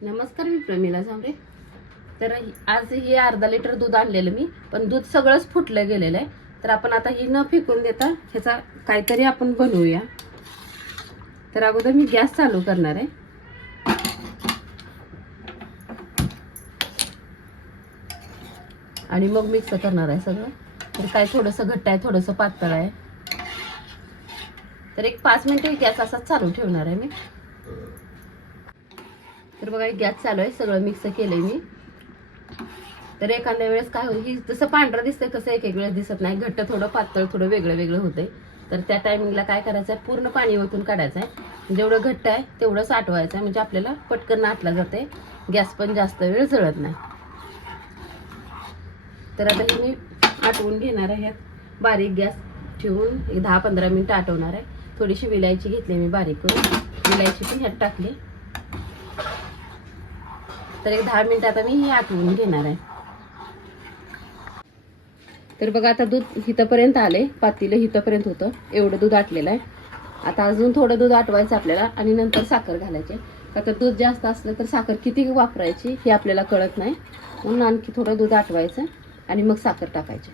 नमस्कार मी प्रमिला झांबरे तर आज हे अर्धा लिटर दूध आणलेलं मी पण दूध सगळंच फुटलं गेलेलं आहे. तर आपण आता ही न फेकून देता ह्याचा काहीतरी आपण बनवूया. तर अगोदर मी गॅस चालू करणार आहे. आणि मग मिक्स करणार आहे सगळं. तर काय थोडंसं घट्ट आहे थोडंसं पातळ आहे. तर एक पाच मिनिटं गॅस असाच चालू ठेवणार आहे मी. तर बघा गॅस चालू आहे सगळं मिक्स केलंय मी. तर एखाद्या वेळेस काय होईल ही जसं पांढरं दिसतंय तसं एक एक वेळेस दिसत नाही. घट्ट थोडं पातळ थोडं वेगळं वेगळं होतंय. तर त्या टायमिंगला काय करायचं आहे पूर्ण पाणी ओतून काढायचं आहे जेवढं घट्ट आहे तेवढंच आटवायचं आहे म्हणजे आपल्याला पटकन आटला जाते गॅस पण जास्त वेळ जळत नाही. तर आता हे मी आटवून घेणार आहे. ह्यात बारीक गॅस ठेवून एक दहा पंधरा मिनिटं आटवणार आहे. थोडीशी विलायची घेतली मी बारीक करून. विलायची पण ह्यात टाकली. तर एक दहा मिनिट आता मी हे आटवून घेणार आहे. तर बघा आता दूध हिथपर्यंत आले पातीलं हिथपर्यंत होतं. एवढं दूध आटलेलं आहे. आता अजून थोडं दूध आटवायचं आपल्याला आणि नंतर साखर घालायचे. का तर दूध जास्त असलं तर साखर किती वापरायची हे आपल्याला कळत नाही. म्हणून आणखी थोडं दूध आटवायचं आणि मग साखर टाकायची.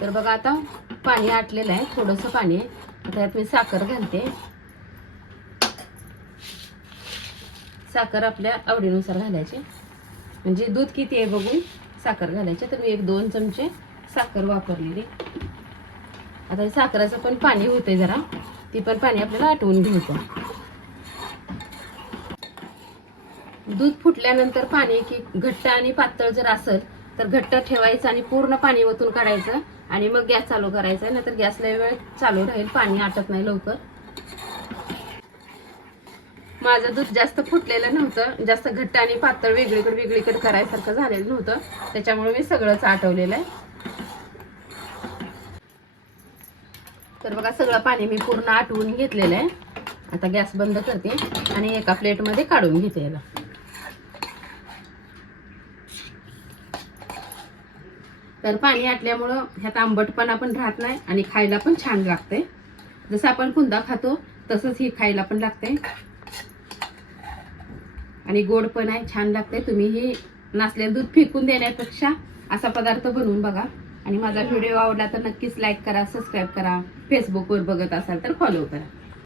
तर बघा आता पाणी आटलेलं आहे. थोडंसं पाणी आहे. आता यात मी साखर घालते. साखर आपल्या आवडीनुसार घालायची. म्हणजे दूध किती आहे बघून साखर घालायची. तर मी एक दोन चमचे साखर वापरलेली. आता साखराचं पण पाणी होतंय जरा. ती पण पाणी आपल्याला आटवून घ्यायचं. दूध फुटल्यानंतर पाणी की घट्ट आणि पातळ जर असेल तर घट्ट ठेवायचं आणि पूर्ण पाणी ओतून काढायचं. आणि मग गॅस चालू करायचा. नाहीतर गॅसला वेळ चालू राहील. पाणी आटत नाही लवकर. माझं दूध जास्त फुटलेलं नव्हतं. जास्त घट्ट आणि पातळ वेगळीकडे वेगळीकडे करायसारखं झालेलं नव्हतं. त्याच्यामुळे मी सगळंच आटवलेलं आहे. तर बघा सगळं पाणी मी पूर्ण आटवून घेतलेलं आहे. आता गॅस बंद करते आणि एका प्लेटमध्ये काढून घेते याला. तर पाणी आटल्यामुळं ह्यात आंबटपणा पण राहत नाही आणि खायला पण छान लागते जसं आपण कुंदा खातो तसंच ही खायला पण लागते आणि गोड पण आहे छान लागते तुम्ही ही नासलेलं दूध फेकून देण्यापेक्षा असा पदार्थ बनवून बघा. आणि माझा व्हिडिओ आवडला तर नक्कीच लाईक करा सबस्क्राईब करा. फेसबुकवर बघत असाल तर फॉलो करा.